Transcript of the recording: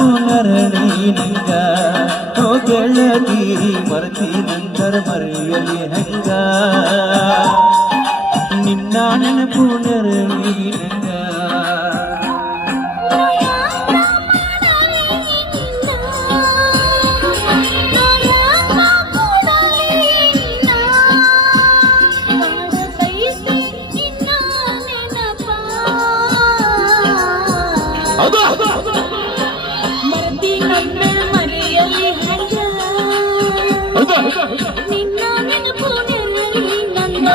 ನೆನಪು ನರಳಿ ನಂಗ ಓ ಗೆಳತಿ ಮರತಿ ನಂತರ ಮರೆಯಲಿ ಹಂಗ ನಿನ್ನ ನೆನಪು ನರಳಿ ನಂಗ ಮರದಿ ನನ್ನ ಮರೆಯಲಿ ಹಂಗ ನಿನ್ನ ನೆನಪು ನೆರಳಿ ನಂಗ